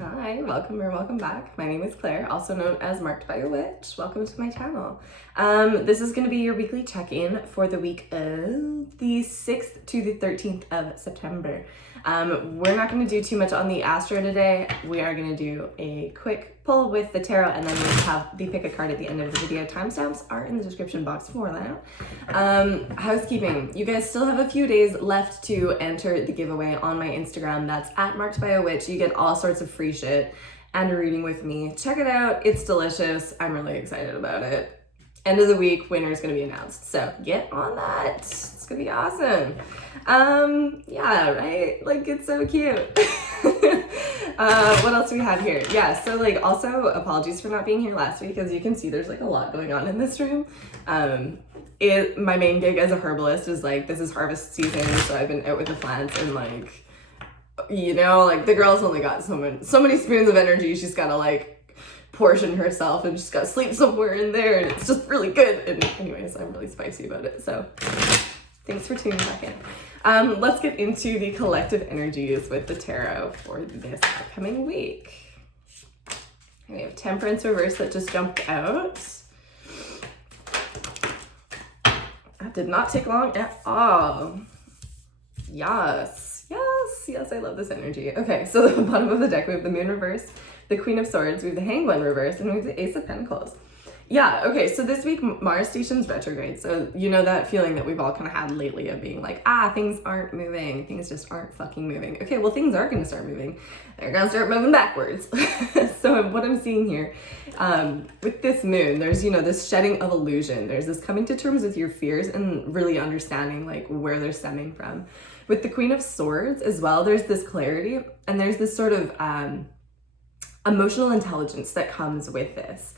Hi, welcome or welcome back. My name is Claire, also known as Marked by a Witch. Welcome to my channel. This is going to be your weekly check-in for the week of the 6th to the 13th of September. We're not going to do too much on the astro today. We are going to do a quick pull with the tarot, and then we'll have the pick a card at the end of the video. Timestamps are in the description box for that. Housekeeping. You guys still have a few days left to enter the giveaway on my Instagram. That's at Marked by a Witch. You get all sorts of free shit and a reading with me. Check it out. It's delicious. I'm really excited about it. End of the week, winner is going to be announced. So get on that. It's going to be awesome. Yeah, right? Like, it's so cute. What else do we have here? Yeah, so like, also apologies for not being here last week. As you can see, there's like a lot going on in this room. My main gig as a herbalist is like, this is harvest season. So I've been out with the plants and like, you know, like the girl's only got so many spoons of energy. She's got to like portion herself and she's got to sleep somewhere in there, and it's just really good. And anyways, I'm really spicy about it. So thanks for tuning back in. Let's get into the collective energies with the tarot for this upcoming week. We have Temperance reverse that just jumped out. That did not take long at all. Yes, I love this energy. Okay, so the bottom of the deck, we have the Moon reverse, the Queen of Swords, we have the Hanged One reverse, and we have the Ace of Pentacles. Yeah, okay, so this week, Mars station's retrograde. So you know that feeling that we've all kind of had lately of being like, things aren't moving. Things just aren't fucking moving. Okay, well, things are going to start moving. They're going to start moving backwards. So what I'm seeing here, with this moon, there's, you know, this shedding of illusion. There's this coming to terms with your fears and really understanding like where they're stemming from. With the Queen of Swords as well, there's this clarity and there's this sort of emotional intelligence that comes with this.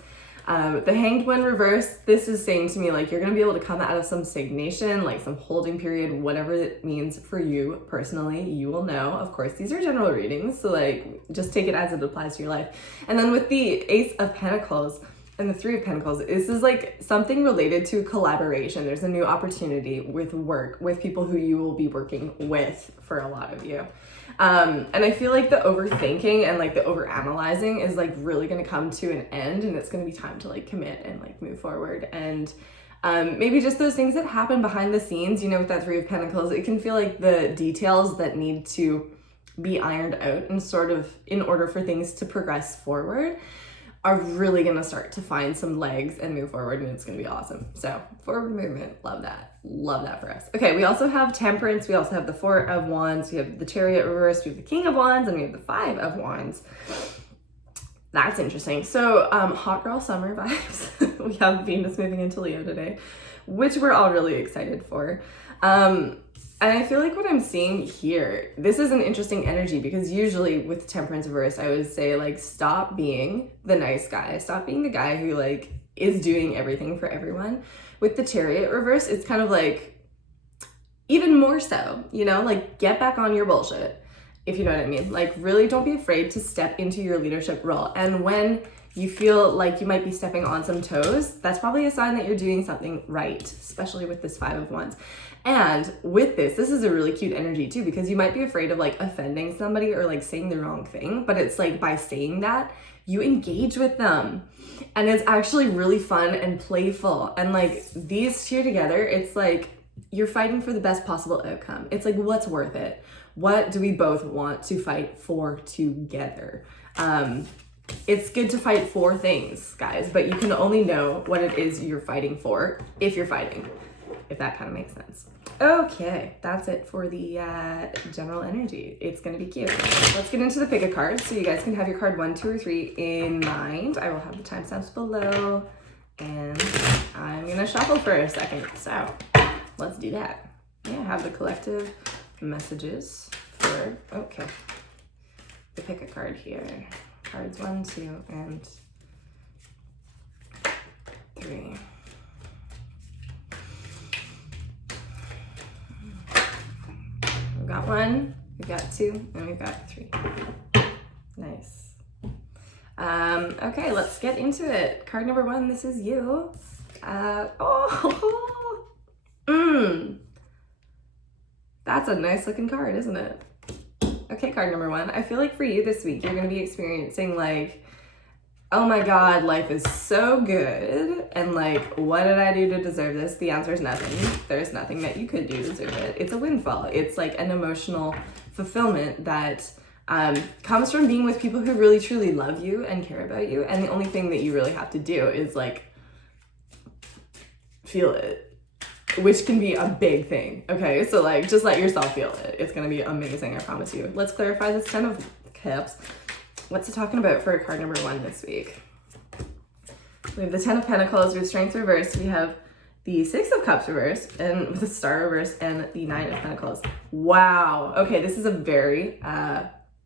The Hanged One reverse, this is saying to me like you're going to be able to come out of some stagnation, like some holding period, whatever it means for you personally. You will know. Of course, these are general readings, so like just take it as it applies to your life. And then with the Ace of Pentacles and the Three of Pentacles, this is like something related to collaboration. There's a new opportunity with work, with people who you will be working with for a lot of you. And I feel like the overthinking and like the overanalyzing is like really going to come to an end, and it's going to be time to like commit and like move forward. And maybe just those things that happen behind the scenes, you know, with that Three of Pentacles, it can feel like the details that need to be ironed out and sort of in order for things to progress forward are really going to start to find some legs and move forward, and it's going to be awesome. So forward movement, love that for us. Okay, we also have Temperance, we also have the Four of Wands, we have the Chariot reversed, we have the King of Wands, and we have the Five of Wands. That's interesting. So hot girl summer vibes. We have Venus moving into Leo today, which we're all really excited for. And I feel like what I'm seeing here, this is an interesting energy, because usually with Temperance reverse, I would say like, stop being the nice guy. Stop being the guy who like is doing everything for everyone. With the Chariot reverse, it's kind of like even more so, you know, like get back on your bullshit, if you know what I mean. Like really don't be afraid to step into your leadership role. And when you feel like you might be stepping on some toes, that's probably a sign that you're doing something right, especially with this Five of Wands. And with this is a really cute energy too, because you might be afraid of like offending somebody or like saying the wrong thing, but it's like by saying that, you engage with them. And it's actually really fun and playful. And like these two together, it's like you're fighting for the best possible outcome. It's like, what's worth it? What do we both want to fight for together? It's good to fight for things, guys, but you can only know what it is you're fighting for if you're fighting, if that kind of makes sense. Okay, that's it for the general energy. It's gonna be cute. Let's get into the pick a card, so you guys can have your card 1, 2, or 3 in mind. I will have the timestamps below, and I'm gonna shuffle for a second. So let's do that. Yeah, I have the collective messages for, okay, the pick a card here. Cards 1, 2, and 3. We've got 1, we've got 2, and we've got 3. Nice. Okay, let's get into it. Card number 1, this is you. That's a nice looking card, isn't it? Okay, card number 1. I feel like for you this week, you're going to be experiencing like, oh my God, life is so good. And like, what did I do to deserve this? The answer is nothing. There's nothing that you could do to deserve it. It's a windfall. It's like an emotional fulfillment that comes from being with people who really truly love you and care about you. And the only thing that you really have to do is like feel it, which can be a big thing. Okay, so like just let yourself feel it. It's gonna be amazing, I promise you. Let's clarify this 10 of Cups. What's it talking about for card number 1 this week? We have the 10 of Pentacles with Strength reversed. We have the 6 of Cups reversed, and with the Star reversed, and the 9 of Pentacles. Wow. Okay, this is a very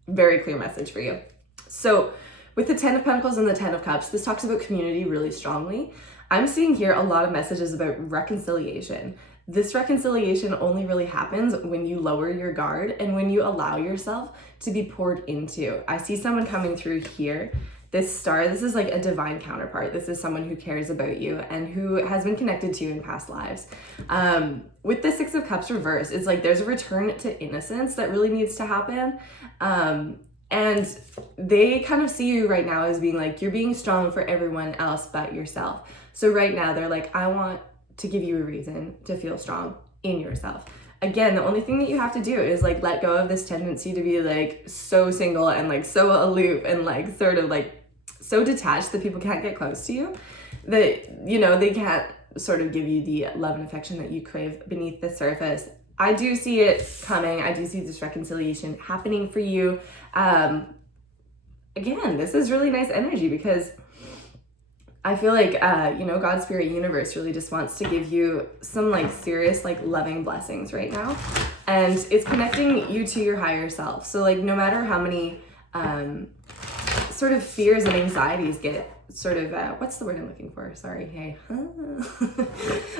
clear message for you. So with the 10 of Pentacles and the 10 of Cups, this talks about community really strongly. I'm seeing here a lot of messages about reconciliation. This reconciliation only really happens when you lower your guard and when you allow yourself to be poured into. I see someone coming through here. This star, this is like a divine counterpart. This is someone who cares about you and who has been connected to you in past lives. With the 6 of Cups reversed, it's like there's a return to innocence that really needs to happen. And they kind of see you right now as being like, you're being strong for everyone else but yourself. So right now they're like, I want to give you a reason to feel strong in yourself. Again, the only thing that you have to do is like let go of this tendency to be like so single and like so aloof and like sort of like so detached that people can't get close to you, that, you know, they can't sort of give you the love and affection that you crave beneath the surface. I do see it coming. I do see this reconciliation happening for you. Again, this is really nice energy because I feel like, you know, God, Spirit, Universe really just wants to give you some like serious, like loving blessings right now. And it's connecting you to your higher self. So like, no matter how many sort of fears and anxieties get sort of, what's the word I'm looking for? Sorry. Hey.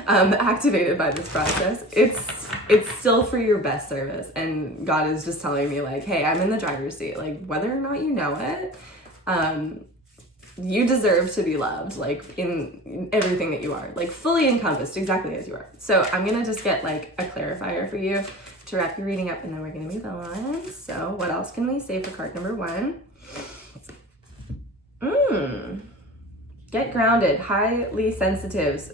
Activated by this process, it's still for your best service. And God is just telling me like, hey, I'm in the driver's seat. Like whether or not you know it, you deserve to be loved, like in everything that you are, like fully encompassed exactly as you are. So I'm gonna just get like a clarifier for you to wrap your reading up, and then we're gonna move on. So what else can we say for card number 1? Get grounded, highly sensitives.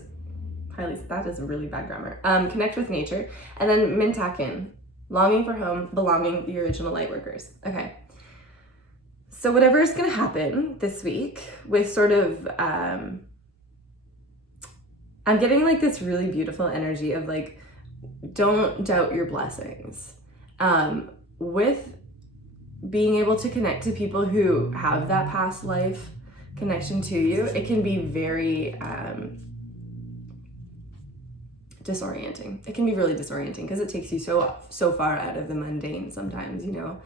That is really bad grammar. Connect with nature. And then Mintakin, longing for home, belonging, the original light workers. Okay. So whatever is going to happen this week with sort of, I'm getting like this really beautiful energy of like, don't doubt your blessings. With being able to connect to people who have that past life connection to you, it can be very disorienting. It can be really disorienting because it takes you so far out of the mundane sometimes, you know.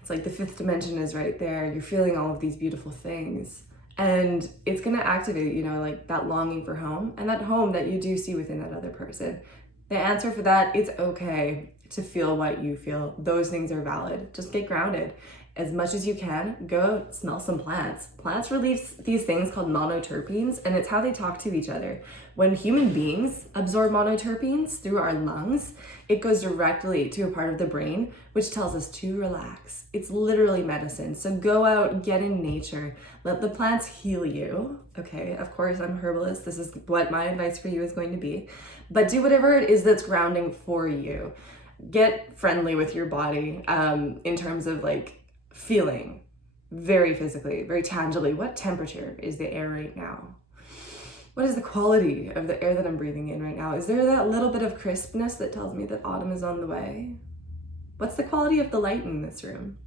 It's like the 5th dimension is right there. You're feeling all of these beautiful things. And it's going to activate, you know, like that longing for home and that home that you do see within that other person. The answer for that, it's okay to feel what you feel. Those things are valid. Just get grounded. As much as you can, go smell some plants. Plants release these things called monoterpenes, and it's how they talk to each other. When human beings absorb monoterpenes through our lungs, it goes directly to a part of the brain, which tells us to relax. It's literally medicine. So go out, get in nature, let the plants heal you. Okay, of course, I'm a herbalist. This is what my advice for you is going to be. But do whatever it is that's grounding for you. Get friendly with your body in terms of like feeling very physically, very tangibly. What temperature is the air right now? What is the quality of the air that I'm breathing in right now? Is there that little bit of crispness that tells me that autumn is on the way? What's the quality of the light in this room?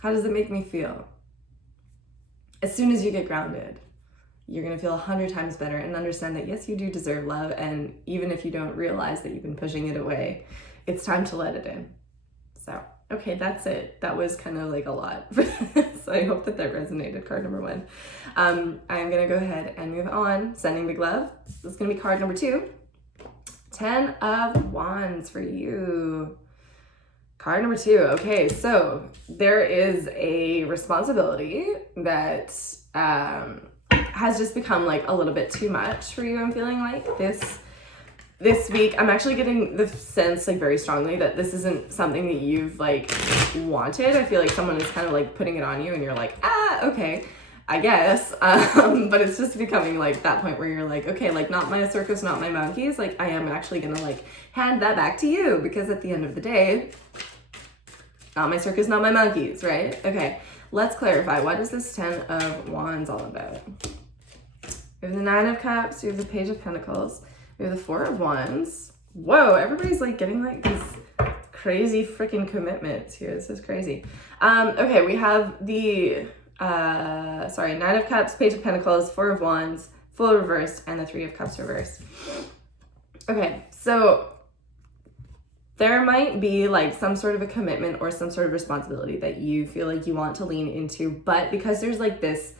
How does it make me feel? As soon as you get grounded, you're gonna feel 100 times better and understand that yes, you do deserve love, and even if you don't realize that you've been pushing it away, it's time to let it in. So, okay, that's it. That was kind of like a lot for this. I hope that resonated, card number 1. I'm gonna go ahead and move on. Sending big love. This is gonna be card number 2. 10 of Wands for you. Card number 2. Okay, so there is a responsibility that has just become like a little bit too much for you. I'm feeling like this this week, I'm actually getting the sense, like, very strongly that this isn't something that you've, like, wanted. I feel like someone is kind of, like, putting it on you and you're like, okay, I guess. But it's just becoming, like, that point where you're like, okay, like, not my circus, not my monkeys. Like, I am actually gonna, like, hand that back to you, because at the end of the day, not my circus, not my monkeys, right? Okay, let's clarify. What is this 10 of Wands all about? We have the 9 of Cups, we have the Page of Pentacles, we have the 4 of Wands. Whoa, everybody's like getting like these crazy freaking commitments here. This is crazy. Okay, we have the, 9 of Cups, Page of Pentacles, 4 of Wands, full reversed, and the 3 of Cups reversed. Okay, so there might be like some sort of a commitment or some sort of responsibility that you feel like you want to lean into, but because there's like this,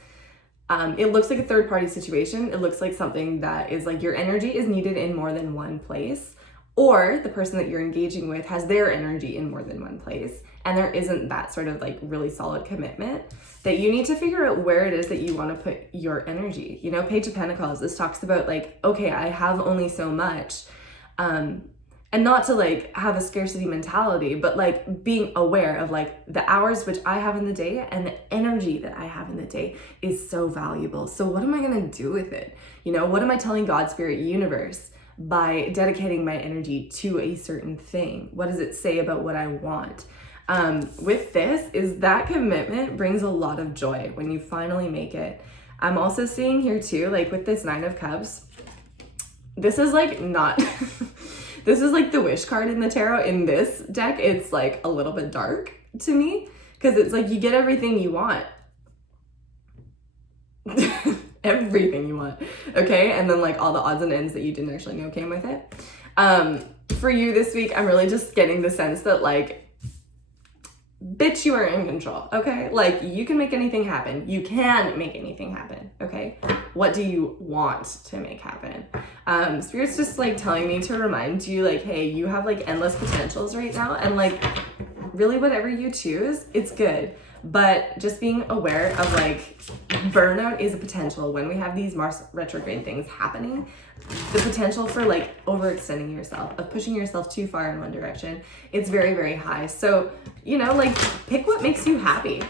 it looks like a third party situation. It looks like something that is like your energy is needed in more than one place, or the person that you're engaging with has their energy in more than one place, and there isn't that sort of like really solid commitment, that you need to figure out where it is that you want to put your energy. You know, Page of Pentacles, this talks about like, okay, I have only so much, and not to like have a scarcity mentality, but like being aware of like the hours which I have in the day and the energy that I have in the day is so valuable. So what am I going to do with it? You know, what am I telling God, Spirit, Universe by dedicating my energy to a certain thing? What does it say about what I want? With this is that commitment brings a lot of joy when you finally make it. I'm also seeing here too, like with this 9 of Cups, this is like not... This is like the wish card in the tarot. In this deck, it's like a little bit dark to me, because it's like you get everything you want. Everything you want. Okay? And then like all the odds and ends that you didn't actually know came with it. For you this week, I'm really just getting the sense that like, bitch, you are in control, okay? Like, you can make anything happen. You can make anything happen, okay? What do you want to make happen? Spirit's just, like, telling me to remind you, like, hey, you have, like, endless potentials right now, and, like, really whatever you choose, it's good. But just being aware of, like, burnout is a potential when we have these Mars retrograde things happening. The potential for like overextending yourself, of pushing yourself too far in one direction, it's very, very high. So, you know, like pick what makes you happy.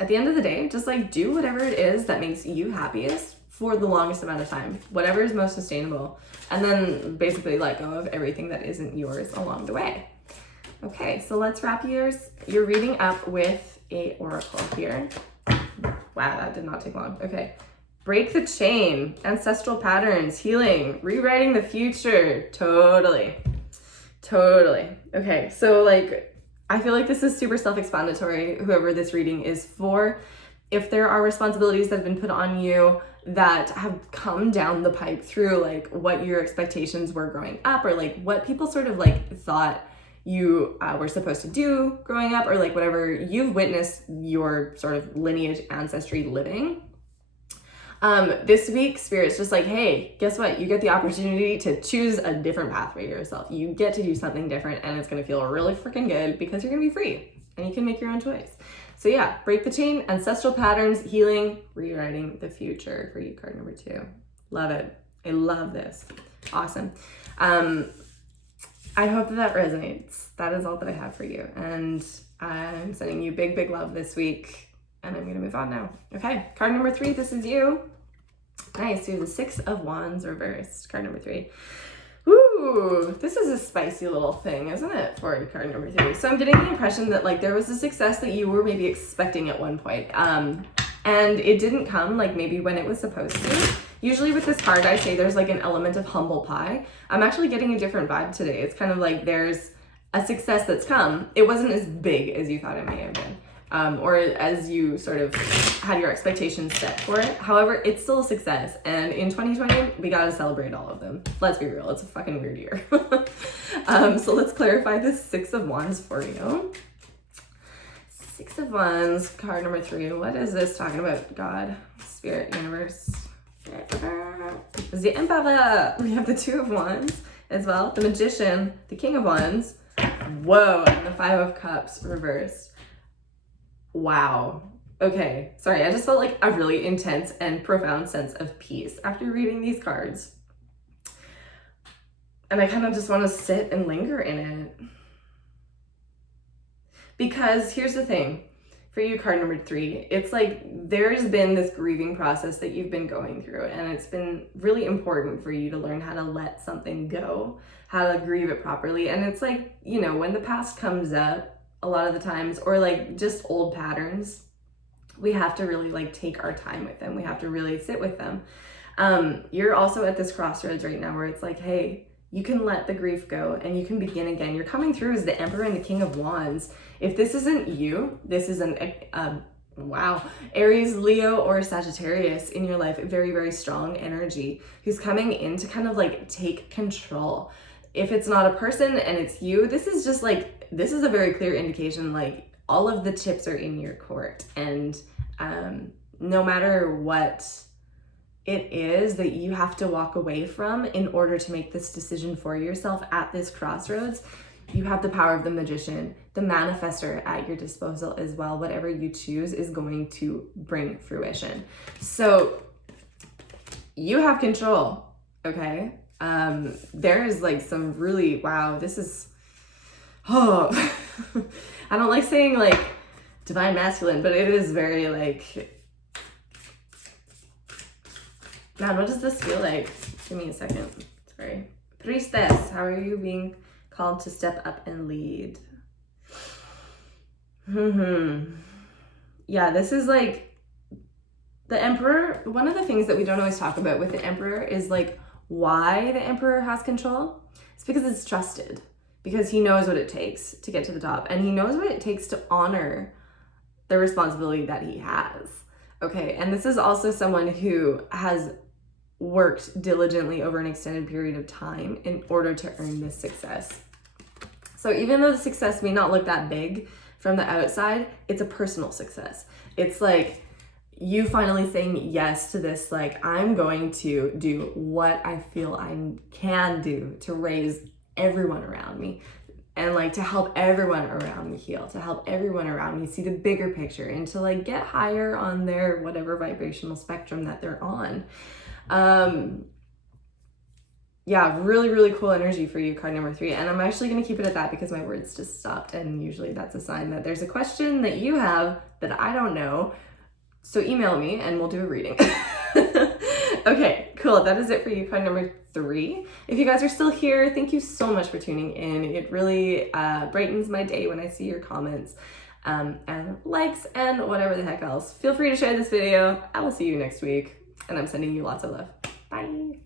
At the end of the day, just like do whatever it is that makes you happiest for the longest amount of time, whatever is most sustainable, and then basically let go of everything that isn't yours along the way. Okay, so let's wrap your reading up with a oracle here. Wow, that did not take long. Okay. Break the chain, ancestral patterns, healing, rewriting the future. Totally. Okay, so like, I feel like this is super self-explanatory, whoever this reading is for. If there are responsibilities that have been put on you that have come down the pipe through like what your expectations were growing up, or like what people sort of like thought you were supposed to do growing up, or like whatever you've witnessed your sort of lineage ancestry living. This week, Spirit's just like, hey, guess what? You get the opportunity to choose a different path for yourself. You get to do something different, and it's going to feel really freaking good because you're going to be free and you can make your own choice. So yeah, break the chain, ancestral patterns, healing, rewriting the future for you, card number 2. Love it. I love this. Awesome. I hope that resonates. That is all that I have for you. And I'm sending you big, big love this week. And I'm going to move on now. Okay, card number 3, this is you. Nice, we have the 6 of Wands reversed, card number 3. Ooh, this is a spicy little thing, isn't it, for card number 3? So I'm getting the impression that like there was a success that you were maybe expecting at one point. And it didn't come like maybe when it was supposed to. Usually with this card, I say there's like an element of humble pie. I'm actually getting a different vibe today. It's kind of like there's a success that's come. It wasn't as big as you thought it may have been. Or as you sort of had your expectations set for it. However, it's still a success. And in 2020, we gotta celebrate all of them. Let's be real, it's a fucking weird year. So let's clarify this 6 of Wands for you. 6 of Wands, card number 3. What is this talking about? God, Spirit, Universe. The Emperor. We have the 2 of Wands as well. The Magician, the King of Wands. Whoa, and the 5 of Cups reversed. Wow. Okay, sorry, I just felt like a really intense and profound sense of peace after reading these cards. And I kind of just want to sit and linger in it. Because here's the thing, for you, card number 3, it's like there's been this grieving process that you've been going through, and it's been really important for you to learn how to let something go, how to grieve it properly. And it's like, you know, when the past comes up a lot of the times, or like just old patterns, we have to really like take our time with them. We have to really sit with them. You're also at this crossroads right now where it's like, hey, you can let the grief go and you can begin again. You're coming through as the Emperor and the King of Wands. If this isn't you, this is Aries, Leo, or Sagittarius in your life, very, very strong energy who's coming in to kind of like take control. If it's not a person and it's you, this is just like, this is a very clear indication, like all of the chips are in your court. And no matter what it is that you have to walk away from in order to make this decision for yourself at this crossroads, you have the power of the Magician, the manifestor at your disposal as well. Whatever you choose is going to bring fruition. So you have control, okay? There is like some really, wow, this is, I don't like saying like divine masculine, but it is very like, man, what does this feel like? Give me a second. Sorry. Priestess, how are you being called to step up and lead? Yeah, this is like the Emperor. One of the things that we don't always talk about with the Emperor is like why the Emperor has control. It's because it's trusted, because he knows what it takes to get to the top, and he knows what it takes to honor the responsibility that he has. Okay, and this is also someone who has worked diligently over an extended period of time in order to earn this success. So even though the success may not look that big from the outside, it's a personal success. It's like you finally saying yes to this, like, I'm going to do what I feel I can do to raise everyone around me, and like to help everyone around me heal, to help everyone around me see the bigger picture, and to like get higher on their whatever vibrational spectrum that they're on. Yeah, really, really cool energy for you, card number 3. And I'm actually going to keep it at that because my words just stopped. And usually that's a sign that there's a question that you have that I don't know. So email me and we'll do a reading. Okay, cool. That is it for you, card number 3. If you guys are still here, thank you so much for tuning in. It really brightens my day when I see your comments and likes and whatever the heck else. Feel free to share this video. I will see you next week. And I'm sending you lots of love. Bye.